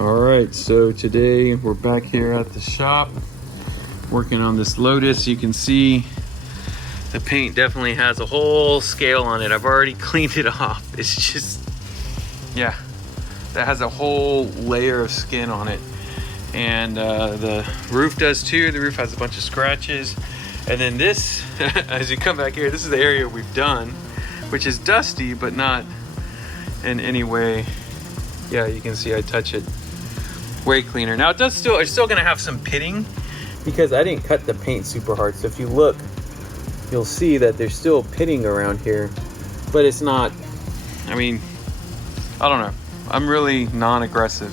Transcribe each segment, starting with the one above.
Alright, so today we're back here at the shop working on this Lotus. You can see the paint definitely has a whole scale on it. I've already cleaned it off. It's just, yeah, that has a whole layer of skin on it. And the roof does too. The roof has a bunch of scratches. And then this, as you come back here, this is the area we've done, which is dusty, but not in any way. Yeah, you can see I touch it way cleaner. Now it's still gonna have some pitting because I didn't cut the paint super hard. So if you look, you'll see that there's still pitting around here, but it's not, I mean, I don't know. I'm really non-aggressive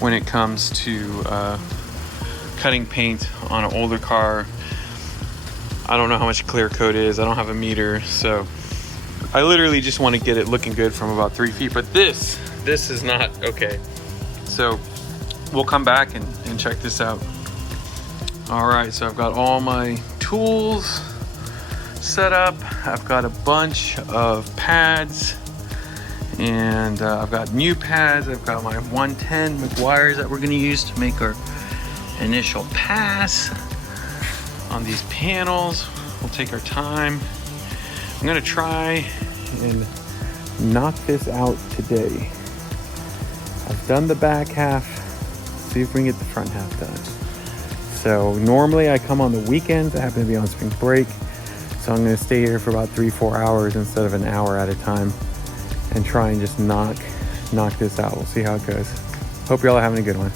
when it comes to cutting paint on an older car. I don't know how much clear coat is. I don't have a meter, so I literally just want to get it looking good from about 3 feet. But this is not okay. So we'll come back and check this out. All right, so I've got all my tools set up. I've got a bunch of pads, and I've got new pads. I've got my 110 McGuire's that we're gonna use to make our initial pass on these panels. We'll take our time. I'm gonna try and knock this out today. I've done the back half. See if we can get the front half done. So normally I come on the weekends. I happen to be on spring break. So I'm gonna stay here for about 3-4 hours instead of an hour at a time and try and just knock this out. We'll see how it goes. Hope y'all are having a good one.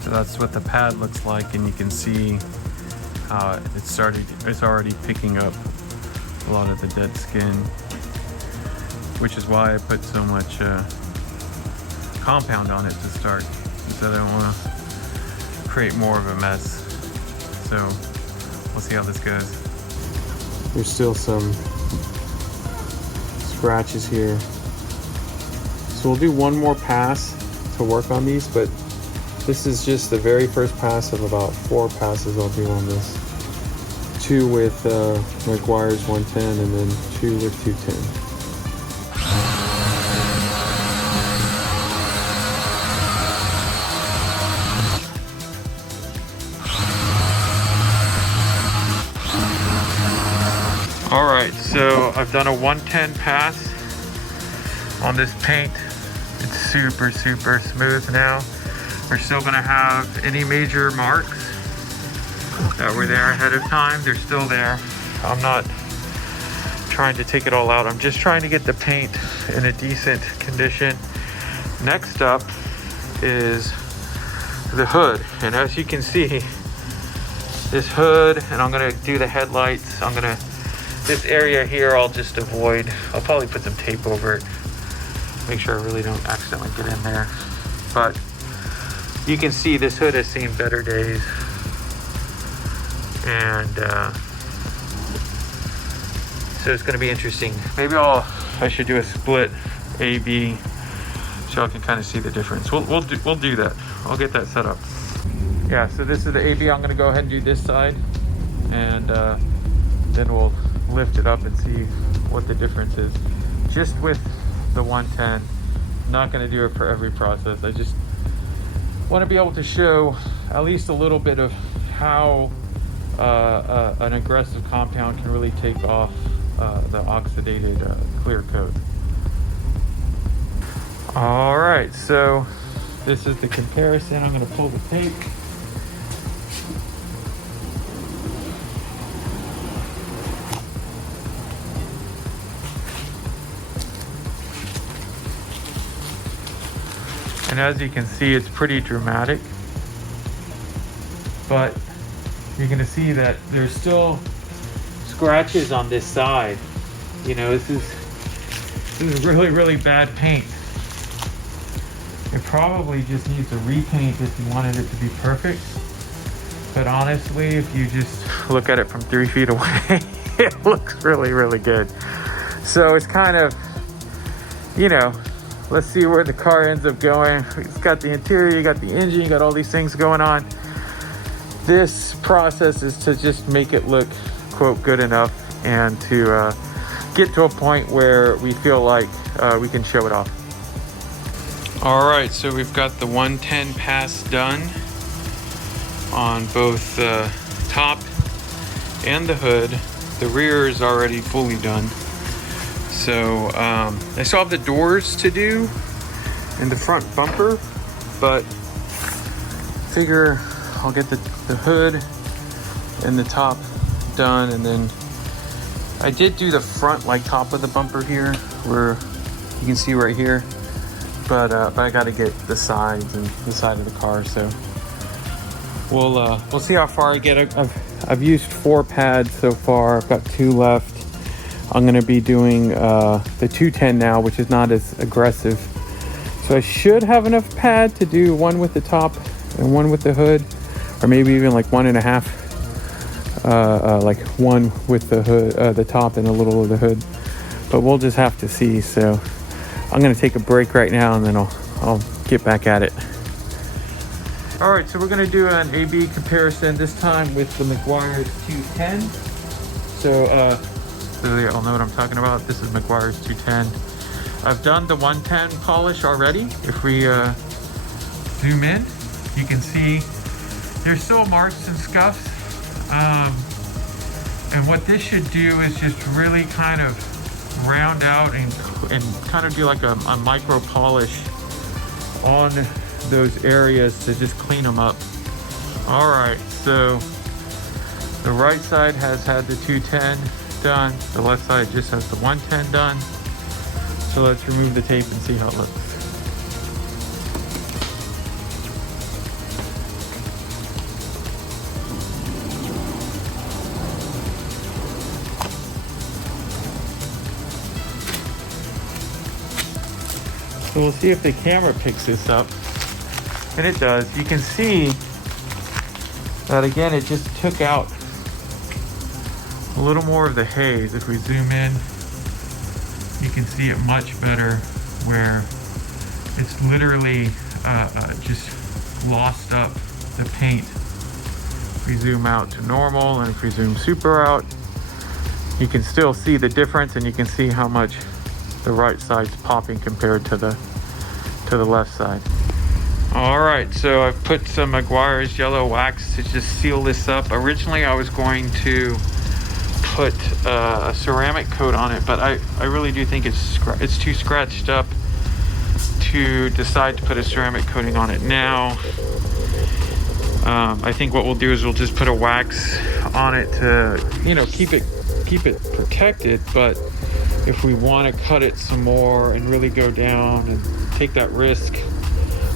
So that's what the pad looks like, and you can see how it's already picking up a lot of the dead skin, which is why I put so much compound on it to start, because I don't want to create more of a mess. So we'll see how this goes. There's still some scratches here, so we'll do one more pass to work on these, but this is just the very first pass of about 4 passes I'll do on this. 2 with McGuire's 110 and then 2 with 210. All right, so I've done a 110 pass on this paint. It's super smooth now. We're still gonna have any major marks that were there ahead of time. They're still there. I'm not trying to take it all out. I'm just trying to get the paint in a decent condition. Next up is the hood. And as you can see, this hood, and I'm gonna do the headlights. This area here I'll just avoid. I'll probably put some tape over it. Make sure I really don't accidentally get in there. But you can see this hood has seen better days, and so it's going to be interesting. Maybe I should do a split A/B so y'all can kind of see the difference. We'll do that. I'll get that set up. Yeah, so this is the A/B. I'm going to go ahead and do this side, and then we'll lift it up and see what the difference is. Just with the 110, not going to do it for every process. I just want to be able to show at least a little bit of how an aggressive compound can really take off the oxidated clear coat. All right, so this is the comparison. I'm going to pull the tape. And as you can see, it's pretty dramatic, but you're gonna see that there's still scratches on this side. You know, this is really bad paint. It probably just needs a repaint if you wanted it to be perfect. but honestly, if you just look at it from 3 feet away, it looks really, really good. So it's kind of, you know, let's see where the car ends up going. It's got the interior, you got the engine, you got all these things going on. This process is to just make it look, quote, good enough, and to get to a point where we feel like we can show it off. All right, so we've got the 110 pass done on both the top and the hood. The rear is already fully done. So I still have the doors to do and the front bumper, but figure I'll get the hood and the top done, and then I did do the front, like top of the bumper here, where you can see right here, but I got to get the sides and the side of the car. So we'll see how far I get. I've used 4 pads so far. I've got 2 left. I'm going to be doing the 210 now, which is not as aggressive. So I should have enough pad to do one with the top and one with the hood, or maybe even like 1.5, like one with the hood, the top and a little of the hood. But we'll just have to see. So I'm going to take a break right now, and then I'll get back at it. All right, so we're going to do an A/B comparison, this time with the Meguiar's 210. So you all know what I'm talking about. This is Meguiar's 210. I've done the 110 polish already. If we zoom in, you can see there's still marks and scuffs. And what this should do is just really kind of round out and kind of do like a micro polish on those areas to just clean them up. All right, so the right side has had the 210 done. The left side just has the 110 done. So let's remove the tape and see how it looks. So we'll see if the camera picks this up. And it does. You can see that again, it just took out a little more of the haze. If we zoom in, you can see it much better, where it's literally just glossed up the paint. If we zoom out to normal, and if we zoom super out, you can still see the difference, and you can see how much the right side's popping compared to the left side. All right, so I've put some Meguiar's yellow wax to just seal this up. Originally I was going to put a ceramic coat on it, but I really do think it's too scratched up to decide to put a ceramic coating on it now. I think what we'll do is we'll just put a wax on it to, you know, keep it protected. But if we want to cut it some more and really go down and take that risk,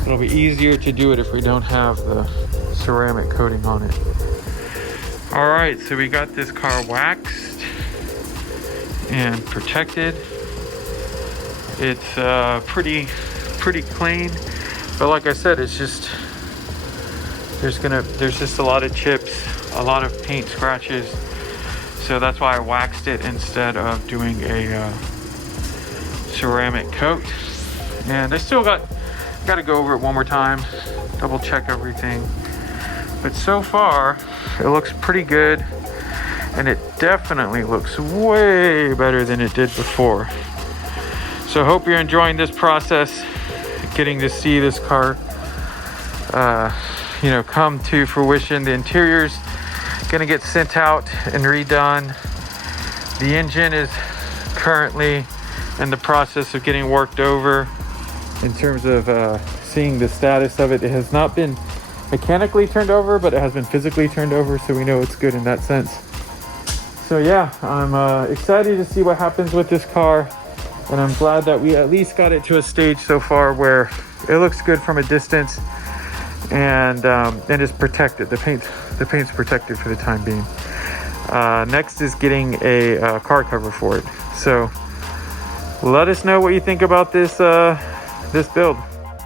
it'll be easier to do it if we don't have the ceramic coating on it. All right, so we got this car waxed and protected. It's pretty clean, but like I said, it's just there's just a lot of chips, a lot of paint scratches. So that's why I waxed it instead of doing a ceramic coat. And I still got to go over it one more time, double check everything. But so far, it looks pretty good, and it definitely looks way better than it did before. So I hope you're enjoying this process, getting to see this car, you know, come to fruition. The interior's gonna get sent out and redone. The engine is currently in the process of getting worked over. In terms of seeing the status of it, it has not been mechanically turned over, but it has been physically turned over, so we know it's good in that sense. So yeah, I'm excited to see what happens with this car, and I'm glad that we at least got it to a stage so far where it looks good from a distance, and it's protected. The paint's protected for the time being. Next is getting a car cover for it. So let us know what you think about this build.